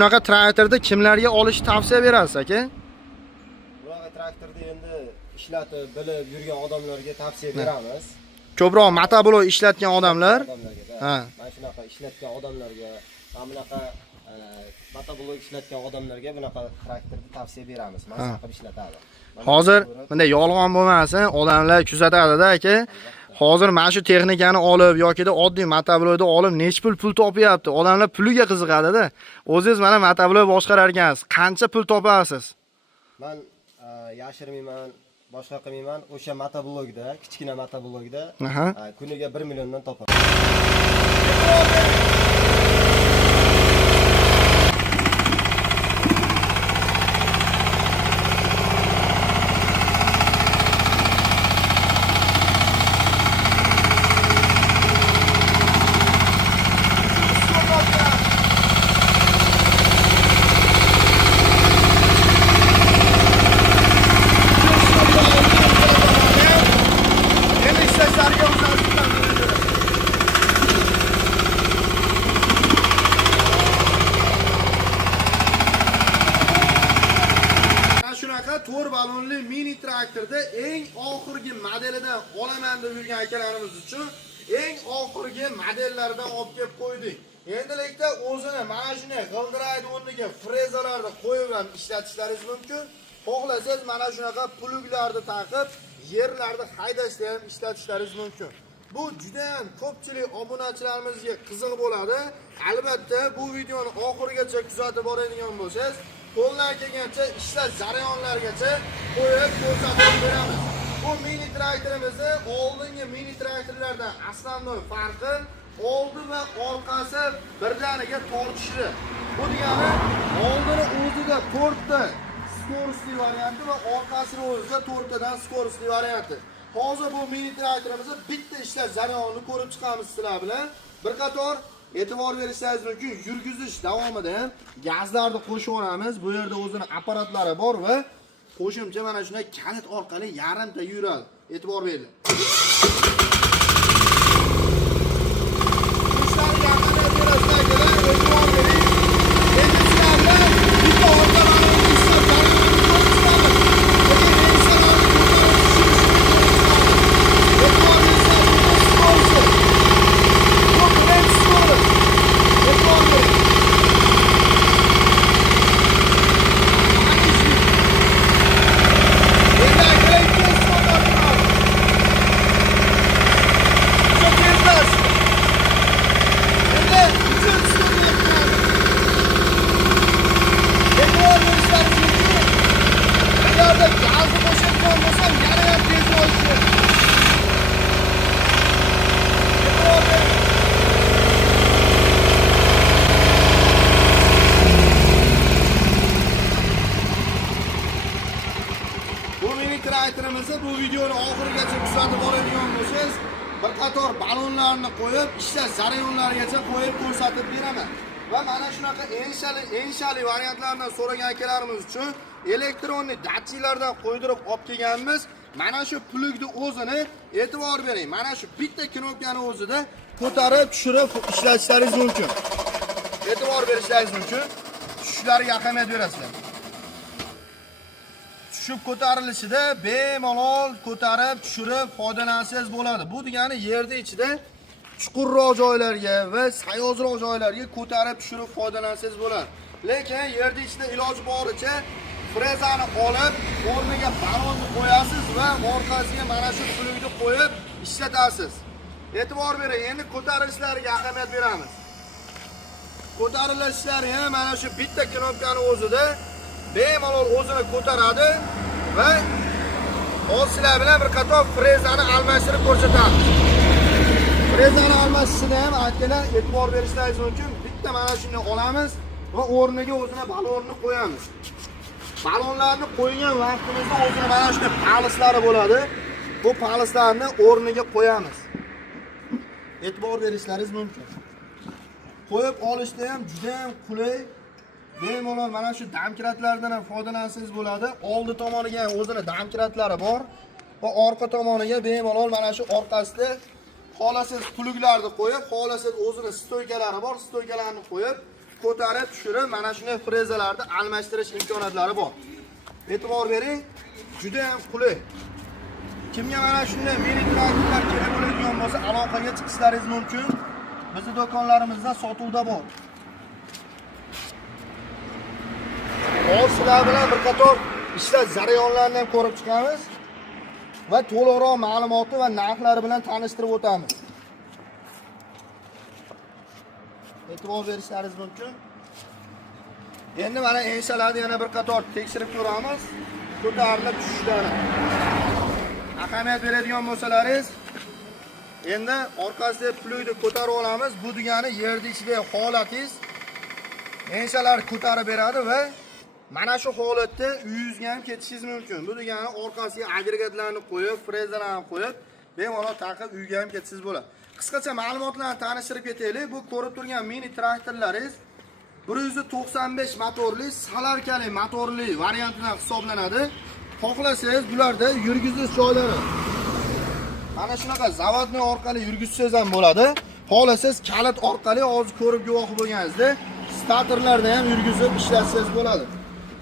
Bunaqa traktorda kimlarga olish tavsiya berasiz aka? Bunaqa traktorda endi ishlatib, bilib yurgan odamlarga tavsiya beramiz. Ko'proq motoblok ishlatgan odamlar. Ha. Mana shunaqa ishlatgan odamlarga, mana bunaqa motoblok ishlatgan odamlarga bunaqa traktorni tavsiya beramiz. Mana saqib ishlatadi. Hozir bunday yolg'on bo'lmasin, odamlar kuzatadi-da aka. Hozir mana shu texnikani olib yoki oddiy motoblokni olib nech pul topyapti? Odamlar puliga qiziqadi-da. O'zingiz mana motoblok boshqarar ekansiz. Qancha pul topasiz? Men yashirmayman, boshqa qilmayman. O'sha motoblokda, kichkina motoblokda kuniga 1 milliondan topaman. To'r balonli mini traktorda eng oxirgi modelidan olaman deb yurgan akalarimiz uchun eng oxirgi modellaridan olib kelib qo'ydik. Endilikda o'zini mana shunday g'ildiraydi o'rniga frezalarni qo'yib ham ishlatishlaringiz mumkin. Xohlasangiz mana shunaqa pluglarni taqib, yerlarni haydashda ham ishlatishlaringiz mumkin. Bu juda ham ko'pchilik obunachilarimizga qiziq bo'ladi. Albatta bu videoni oxirigacha kuzatib boradigan bo'lsangiz, qo'ldan kelgancha ishlash jarayonlarigacha qo'yib ko'rsatib beramiz. Bu mini traktorimizni oldingi mini traktorlardan asosiy farqi oldi va orqasi birdaniga tortishli. Bu degani oldini o'zida 4 ta skorostli varianti va orqasini o'zida 4 tadan skorostli varianti. Hozir bu mini traktorimizni bitta ishlash jarayonini ko'rib chiqamiz sizlar bilan. Bir qator e'tibor berishingiz mumkin, yurgizish davomida gazlarni qo'shib olamiz. Bu yerda o'zining apparatlari bor va qo'shimcha mana shunday kalit orqali yarimta yuradi. E'tibor bering. Traktorimizni bu videoni oxirigacha kuzatib boradigan bo'lsangiz, bir qator balonlarni qo'yib, ishlash jarayonlarigacha qo'yib ko'rsatib beraman. Va mana shunaqa enshali variantlardan so'ragan akalarimiz uchun elektronli datchiklardan qo'ydirib olib kelganmiz. Mana shu plugni o'zini e'tibor bering. Mana shu bitta knopkani o'zida ko'tarib, tushirib ishlatishlaringiz mumkin. E'tibor berishlaringiz mumkin. Tushishlariga ahamiyat berasizlar. Tushib ko'tarilishida bemalol ko'tarib, tushirib foydalansangiz bo'ladi. Bu degani yerda ichida chuqurroq joylarga va sayozroq joylarga ko'tarib, tushirib foydalansangiz bo'ladi. Lekin yerda ichida iloji boricha frezani olib, o'rniga balonni qo'yasiz va orqasiga mana shu plugni qo'yib ishlatasiz. E'tibor bering, endi ko'tarilishlariga ahamiyat beramiz. Ko'tarilishlari ham mana shu bitta knopkani o'zida bemalol o'zini ko'taradi va sizlar bilan bir qator frezani almashtirib ko'rsatamiz. Frezani almashishida ham akalar e'tibor berishlaringiz mumkin. Bitta mana shuni olamiz va o'rniga o'zini balonni qo'yamiz. Balonlarni qo'ygan vaqtimizda o'zini mana shunday palislari bo'ladi. Bu palislarni o'rniga qo'yamiz. E'tibor berishlaringiz mumkin. Qo'yib olishda ham juda ham qulay. Bemalol mana shu damkiratlardan ham foydalansangiz bo'ladi. Oldi tomoniga ham o'zini damkiratlari bor va orqa tomoniga bemalol mana shu orqasida xohlasangiz pluglarni qo'yib, xohlasangiz o'zini stoykalari bor, stoykalarni qo'yib ko'tarib tushirib mana shunday frezalarni almashtirish imkoniyatlari bor. E'tibor bering, juda ham qulay. Kimga mana shunday mini traktorlar kerak bo'ladigan bo'lsa, aloqaga chiqishlaringiz mumkin. Bizning do'konlarimizda sotuvda bor. Hozir sizlar bilan bir qator ishlash jarayonlarini ham ko'rib chiqamiz va to'liqroq ma'lumotni va narxlari bilan tanishtirib o'tamiz. E'tibor berishlaringiz mumkin. Endi mana enshalarni yana bir qator tekshirib ko'ramiz. Ko'tarilib tushishlari. Ahamiyat beradigan bo'lsalaringiz, endi orqasiga plugni ko'tarib olamiz. Bu degani yerda ichidagi holatingiz enshalar ko'tarib beradi va mana shu holatda uyingizga ham ketishingiz mumkin. Bu degani orqasiga agregatlarni qo'yib, frezalarni qo'yib, bemalol taqib uyga ham ketishingiz bo'ladi. Qisqacha ma'lumotlarni tanishtirib ketaylik. Bu ko'rib turgan mini traktorlaringiz 195 motorli, salarkali motorli variantidan hisoblanadi. Xohlasangiz bularda yurgizish joylari mana shunaqa zavodni orqali yurgizsangiz ham bo'ladi. Xohlasangiz kalit orqali hozir ko'rib guvoh bo'lganingizdek starterlarda ham yurgizib ishlatsangiz bo'ladi.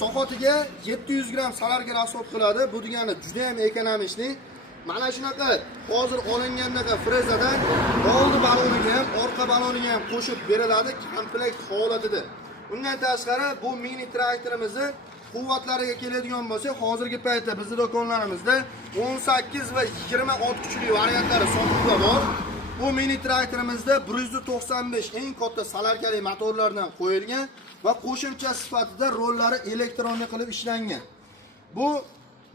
Soatiga 700 gram salarga rasxod qiladi. Bu degani juda ham ekonomik. Mana shunaqa hozir olingandaqa frezadan oldi baloniga ham, orqa baloniga ham qo'shib beriladi komplekt holatida. Undan tashqari bu mini traktorimizni quvvatlariga keladigan bo'lsa, hozirgi paytda bizning do'konlarimizda 18 va 20 ot kuchli variantlari sotuvda bor. Bu mini traktorimizda 195 eng katta salarkali motorlardan qo'yilgan va qo'shimcha sifatida rollari elektronli qilib ishlangan. Bu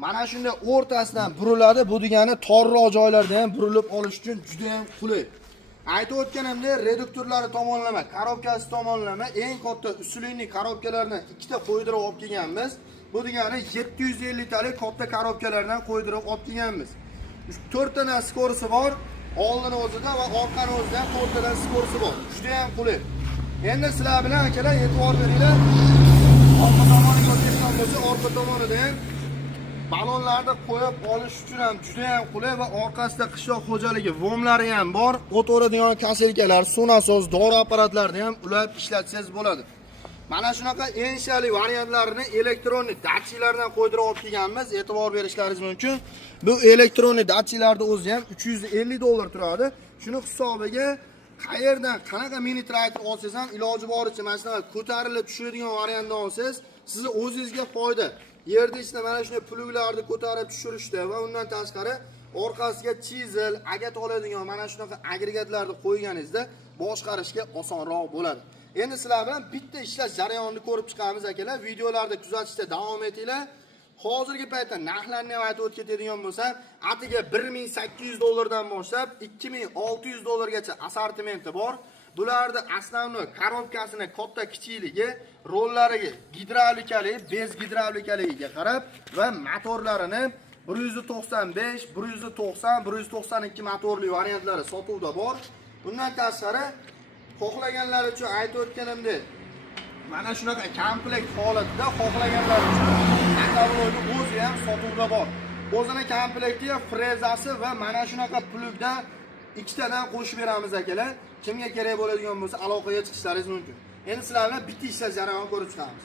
mana shunday o'rtasidan buriladi. Bu degani torroq joylarda ham burilib olish uchun juda ham qulay. Aytib o'tganimdek, reduktorlari tomonlama, korobkasi tomonlama eng katta usulinli korobkalardan ikkita qo'ydirib olib kelganmiz. Bu degani 750 talik katta korobkalardan qo'ydirib olib kelganmiz. 4 tadan skorisi bor. Oldin o'zida va orqani o'zida 4 tadan skorisi bor. Juda ham qulay. Endi sizlar bilan akalar e'tibor beringlar. Orqa tomoniga o'tgan bo'lsa, orqa tomonida ham balonlarni qo'yib olish uchun ham juda ham qulay va orqasida qishloq xo'jaligi vomlari ham bor. O't o'radigan kaselkalar, suv nasos, dori apparatlarini ham ulab ishlatsangiz bo'ladi. Mana shunaqa enshali variantlarini elektronik datchiklardan qo'ydirib olib kelganmiz. E'tibor berishlaringiz mumkin. Bu elektronik datchiklarning o'zi ham 350 dollar turadi. Shuni hisobiga qayerdan qanaqa mini traktor olsangiz ham iloji boricha mana shunaqa ko'tarilib tushadigan variantni olsangiz, sizni o'zingizga foyda. Yerda ichida mana shunday pluglarni ko'tarib tushirishda va undan tashqari orqasiga chizel, agat oladigan mana shunaqa agregatlarni qo'yganingizda boshqarishga osonroq bo'ladi. Endi sizlar bilan bitta ishlash jarayonini ko'rib chiqamiz akalar. Videolarni kuzatishda davom etinglar. Hozirgi paytda narxlarni ham aytib o'tib ketadigan bo'lsam, atiga 1800 dollardan boshlab 2600 dollargacha assortimenti bor. Bularda asosiy korobkasining katta kichikligi, rollariga gidravlikali, bez gidravlikaliga qarab va motorlarini 195, 190, 192 motorli variantlari sotuvda bor. Bundan tashqari xohlaganlar uchun aytib o'tganimdek, mana shunaqa komplekt holatda xohlaganlar uchun avtomobilni o'zi ham sotuvda bor. O'zini komplektiga frezasi va mana shunaqa plugdan ikkitadan qo'shib beramiz akalar. Kimga kerak bo'ladigan bo'lsa aloqaga chiqishlaringiz mumkin. Endi sizlar bilan bitta ishlash jarayonini ko'rib chiqamiz.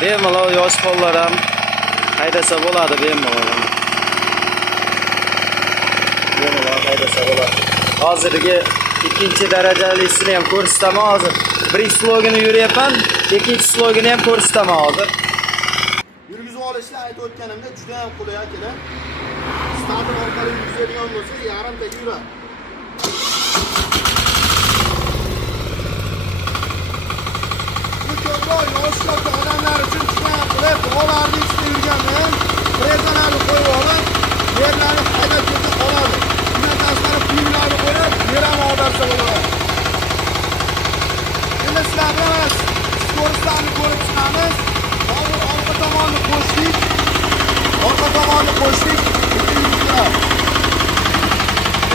Bemalol yosh bolalar ham haydasa bo'ladi, bemalol haydasa bo'ladi. Hozirgi ikkinchi darajalisini ham ko'rsataman hozir. Birinchi slogini yuryapman, ikkinchi slogini ham ko'rsataman hozir. Yurgizib olishni aytib o'tganimda juda ham qulay akalar. Starter orqali yurgizadigan bo'lsa, yarimta yuradi. Yoshlar odamlar uchun juda ham qulay. qilib, olarni ichida yurgandan frezalarni qo'yib olib, yerlarni haydab ketib oladi. Bundan tashqari pullarni qo'yib, yer ham ag'darsa bo'ladi. Endi sizlar bilan skorslarni ko'rib chiqamiz. Hozir orqa tomonni qo'shdik. Orqa tomonni qo'shdik.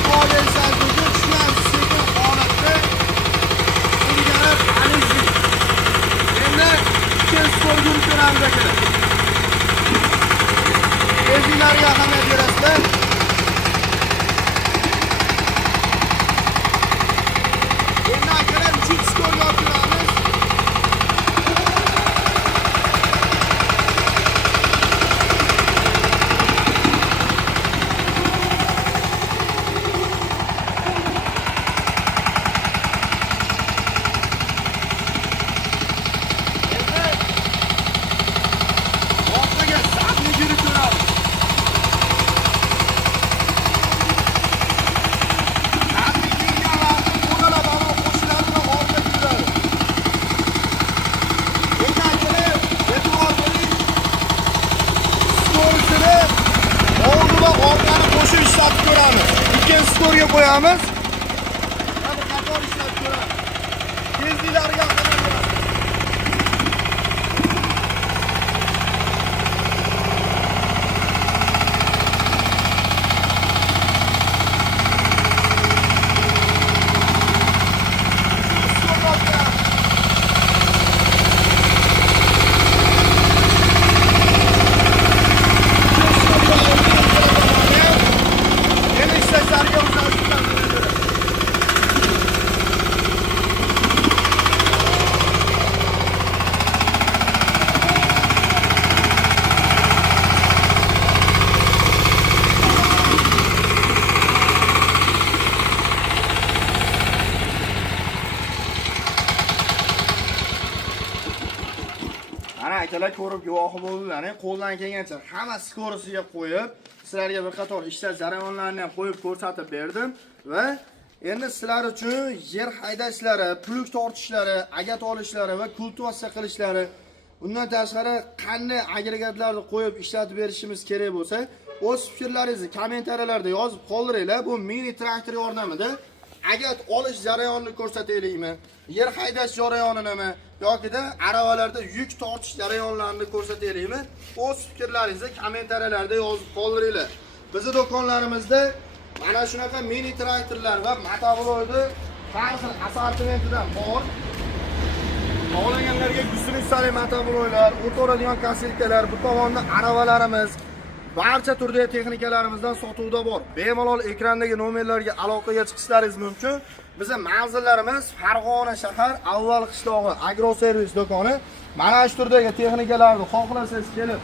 Qo'yilsangiz tushgan sekin holatda ilgari alizlik. Endi ikkinchi sko'rga ko'ramiz akalar. O'zinglarga ahamiyat berasizlar. Endi akalar uchinchi sko'rga olib kiramiz. Ikkinchi sko'rga qo'yamiz. Hadi qator ishlab ko'ramiz. Tezliklarga qarab beramiz. Ana akalar ko'rib guvohi bo'ldilar. Qo'ldan kelgancha hamma skorasiga qo'yib, sizlarga bir qator ishlash jarayonlarini ham qo'yib ko'rsatib berdim va endi sizlar uchun yer haydashlari, plug tortishlari, agat olishlari va kultivatsiya qilishlari, undan tashqari qanday agregatlarni qo'yib ishlatib berishimiz kerak bo'lsa, o'z fikrlaringizni kommentariyalarda yozib qoldiringlar. Bu mini traktor yordamida agat olish jarayonini ko'rsataylikmi? Yer haydash jarayoni nima? Yoki-da aravalarda yuk tortish jarayonlarini ko'rsataylikmi? O'z fikrlaringizni kommentariyalarda yozib qoldiringlar. Bizning do'konlarimizda mana shunaqa mini traktorlar va motovloyni har xil assortimentidan bor. Xohlaganlarga gusilisali motovloylar, o'tiradigan kassilkalar, bu tomonda aravalarimiz, barcha turdagi texnikalarimizdan sotuvda bor. Bemalol ekrandagi nomerlarga aloqaga chiqishlaringiz mumkin. Bizning manzillarimiz Farg'ona shahar Avval qishlog'i agroservis do'koni. Mana shu turdagi texnikalarni xohlasangiz kelib,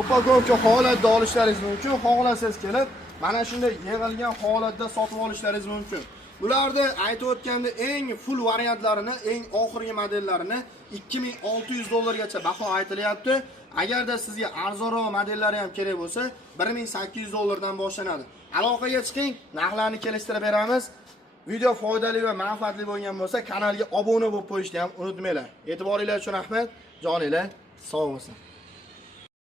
upakovka holatda olishlaringiz mumkin. Xohlasangiz kelib, mana shunday yig'ilgan holatda sotib olishlaringiz mumkin. Bularda aytib o'tganda eng full variantlarini, eng oxirgi modellarini $2600 baho aytilyapti. Agarda sizga arzonroq modellari ham kerak bo'lsa, $1800 dan boshlanadi. Aloqaga chiqing, narxlarni kelishtirib beramiz. Video foydali va manfaatli bo'lgan bo'lsa, kanalga obuna bo'lib qo'yishni ham unutmanglar. E'tiboringiz uchun rahmat. Joninglar sog' bo'lsin.